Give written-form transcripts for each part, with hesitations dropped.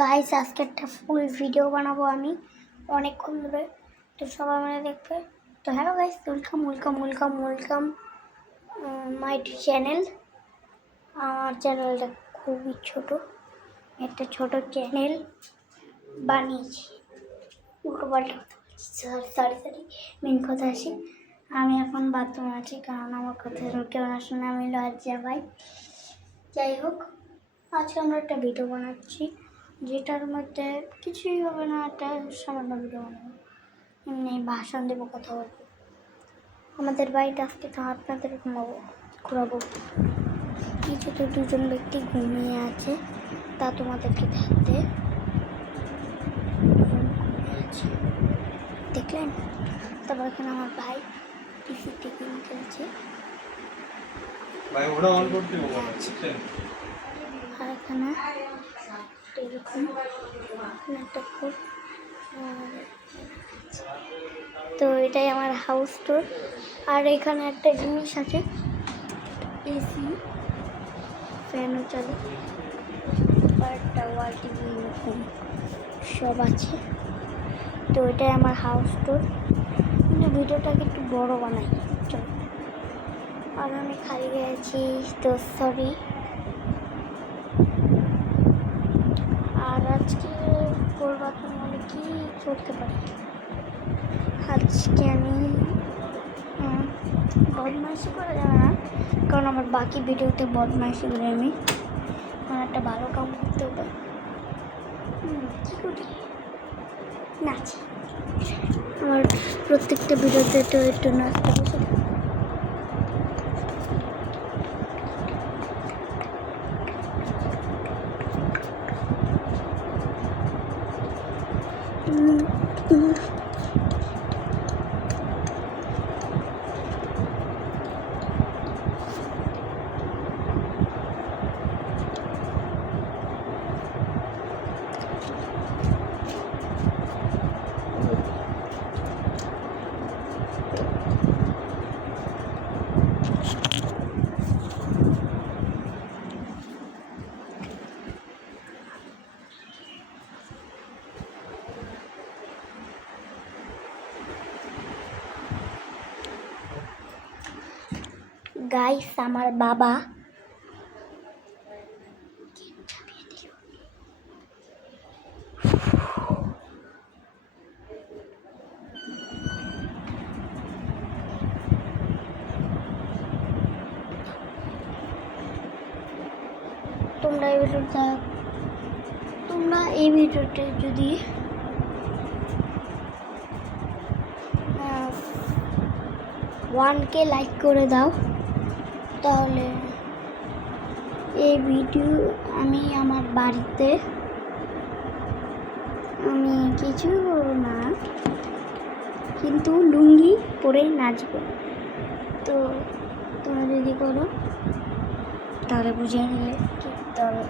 Guys আজকে একটা full video বানাবো আমি অনেকক্ষণ ধরে, তো সবাই মানে দেখবে। তো hello guys, welcome my channel. আমার চ্যানেলটা খুবই ছোট, একটা ছোট চ্যানেল বানিয়েছি। উল্টোপাল্টা সরি মেন কথা আসি, আমি এখন বাথরুমে আছি কারণ আমার কথা কেউ না শুনে আমি লজ্জা পাই। যাই হোক, আজকে আমরা একটা ভিডিও বানাচ্ছি যেটার মধ্যে কিছুই হবে না, একটা সামান্য ভিডিও বানাবো, এমনি ভাষণ দেবো, কথা বলবো। আমাদের বাড়িতে আজকে তো আপনাদের ঘুরাবো। কিছু তো দুজন ব্যক্তি ঘুমিয়ে আছে, তা তোমাদেরকে দেখতে দেখলেন। তারপর এখানে আমার ভাই পিসিতে গেম খেলছে, আর এখানে এরকম একটা তো এটাই আমার হাউস টুর। আর এখানে একটা জিনিস আছে, এসি, ফ্যানও চলে, একটা ওয়াল টিভি এরকম সব আছে। তো এটাই আমার হাউস টুর, কিন্তু ভিডিওটাকে একটু বড় বানাই চলো। আর আমি খালি গেছি, তো সরি। আর আজকে পরিবর্তন মানে কি করতে পারি, আজকে আমি বদমাইশি করা যাবে না, কারণ আমার বাকি ভিডিওতে বদমাইশি করে আমি একটা ভালো কাম করতে হবে। কী করি, নাচি। আমার প্রত্যেকটা ভিডিওতে তো একটু নাচতে বসে। গাইস আমার বাবা তোমরা এই ভিডিওতে যদি 1K লাইক করে দাও, তাহলে এই ভিডিও আমি আমার বাড়িতে আমি কিছু করব না, কিন্তু লুঙ্গি পরে নাচবো। তো তোমরা যদি করো তাহলে বুঝে নিলে কি করতে হবে,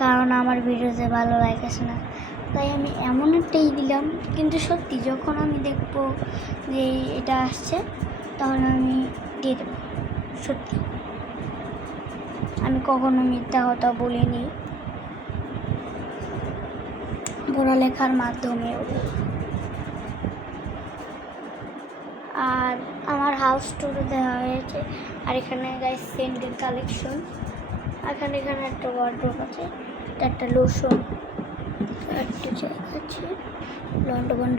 কারণ আমার ভিডিওতে ভালো লাইক আসে না, তাই আমি এমন একটাই দিলাম। কিন্তু সত্যি যখন আমি দেখবো যে এটা আসছে, তাহলে আমি দিয়ে দেবো। সত্যি আমি কখনো মিথ্যা কথা বলিনি, পড়ালেখার মাধ্যমে। আর আমার হাউস টুরে দেওয়া হয়েছে। আর এখানে গাইস সেন্টের কালেকশন, এখানে একটা ওয়ার্ড্রোব আছে, একটা লোশন, একটা জায়গা আছে লন্ড বন্ড।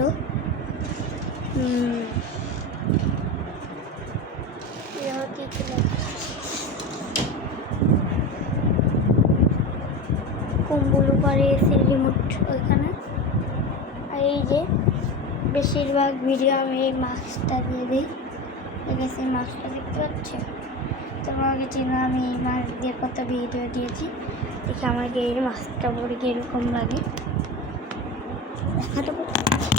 কম্বল পারে, এসির রিমোট ওইখানে। আর এই যে বেশিরভাগ ভিডিও আমি এই মাস্কটা দিয়ে দিই, দেখেছি মাস্কটা দেখতে পাচ্ছি, তোমাকে চিনো, আমি এই মাস্ক দিয়ে কত ভিডিও দিয়েছি। দেখে আমাকে এই মাস্কটা পরে এরকম লাগে, দেখাতে পারছি।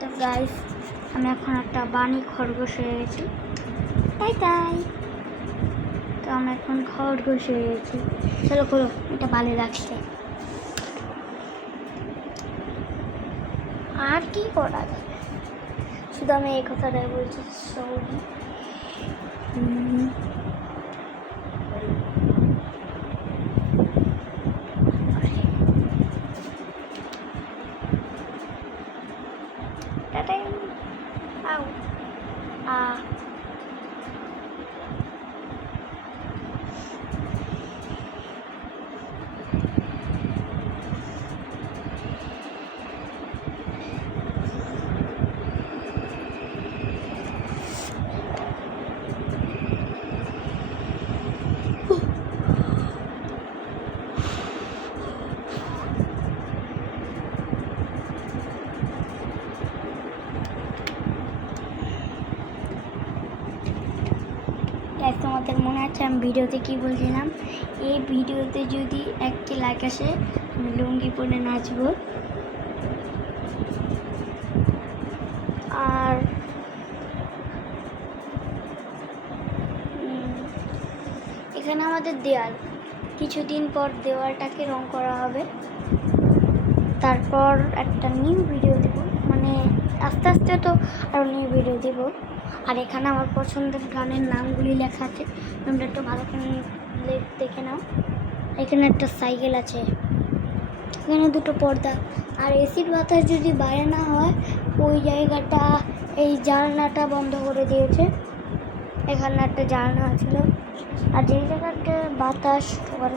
তো গাইস আমি এখন একটা বানি খরগোশ হয়ে গেছি, তাই তো আমি এখন খরগোশ হয়ে গেছি। চলো করো, এটা ভালো লাগছে। আর কি করা যাবে, শুধু আমি এই কথাটাই বলছি, সরি। তোমাদের মনে আছে আমি ভিডিওতে কি বলছিলাম, এই ভিডিওতে যদি 1K লাইক আসে আমি লুঙ্গি পরে নাচবো। আর এখানে আমাদের দেওয়াল, কিছুদিন পর দেওয়ালটাকে রং করা হবে, তারপর একটা নিউ ভিডিও দেব, মানে আস্তে আস্তে তো আরও নিউ ভিডিও দেব। আর এখানে আমার পছন্দের গানের নামগুলি লেখা আছে, তোমরা একটু ভালো করে দেখে নাও। এখানে একটা সাইকেল আছে, এখানে দুটো পর্দা, আর এসির বাতাস যদি বাইরে না হয় ওই জায়গাটা, এই জানলাটা বন্ধ করে দিয়েছে। এখানে একটা জানলা ছিল, আর যেই জায়গাটা বাতাস ঢোকার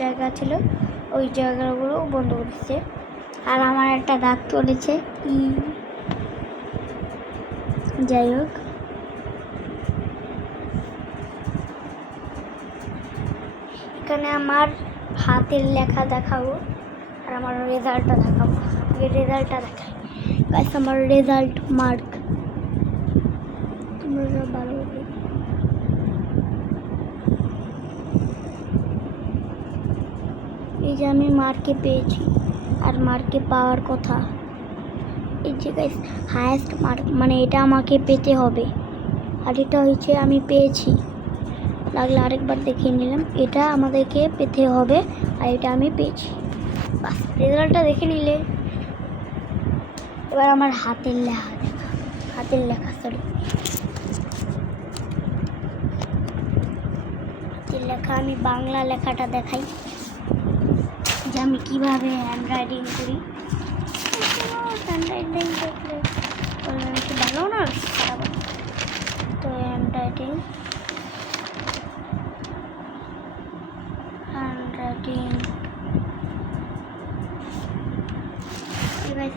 জায়গা ছিল ওই জায়গাগুলো বন্ধ করেছে। আর আমার একটা দাঁত চলেছে, যাই হোক। এখানে আমার হাতের লেখা দেখাবো আর আমার রেজাল্টটা দেখাবো। রেজাল্টটা দেখাই গাইস, আমার রেজাল্ট মার্ক, তোমরা সব ভালো হবে। এই যে আমি মার্কে পেয়েছি, আর মার্কে পাওয়ার কথা, এই যে গাইস হায়েস্ট মার্ক, মানে এটা আমাকে পেতে হবে। আর এটা হচ্ছে আমি পেয়েছি, লাগলে আরেকবার দেখিয়ে নিলাম, এটা আমাদেরকে পেতে হবে, আর এটা আমি পেয়েছি। বাস, রেজাল্টটা দেখে নিলে। এবার আমার হাতের লেখা দেখা, হাতের লেখা হাতের লেখা আমি বাংলা লেখাটা দেখাই যে আমি কীভাবে হ্যান্ডরাইটিং করি। হ্যান্ডরাইটিং দেখলে ভালো না, খারাপ। তো হ্যান্ডরাইটিং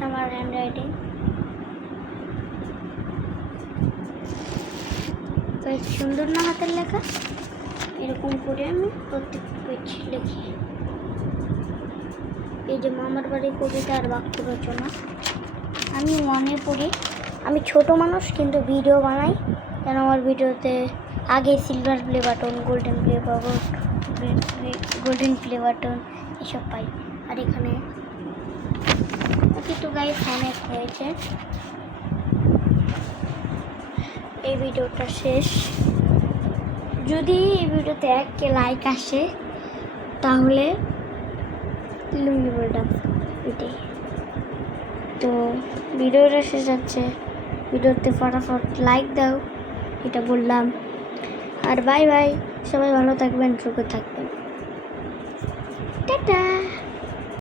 আমার হ্যান্ডরাইটিং তো সুন্দর না হাতের লেখা। এরকম করে আমি প্রত্যেক পেজ লিখি। এই যে মামার বাড়ির কবিতা আর বাক্য রচনা আমি মনে পড়ি। আমি ছোট মানুষ কিন্তু ভিডিও বানাই, কেন আমার ভিডিওতে আগে silver play button, golden play button এসব পাই। আর এখানে তো গাইস অনেক হয়েছে, এই ভিডিওটা শেষ। যদি এই ভিডিওতে 1K লাইক আসে তাহলে লুঙ্গি বললাম এটাই। তো ভিডিওটা শেষ হচ্ছে, ভিডিওতে ফটাফট লাইক দাও, এটা বললাম। আর বাই বাই, সবাই ভালো থাকবেন, সুখে থাকবেন, টাটা।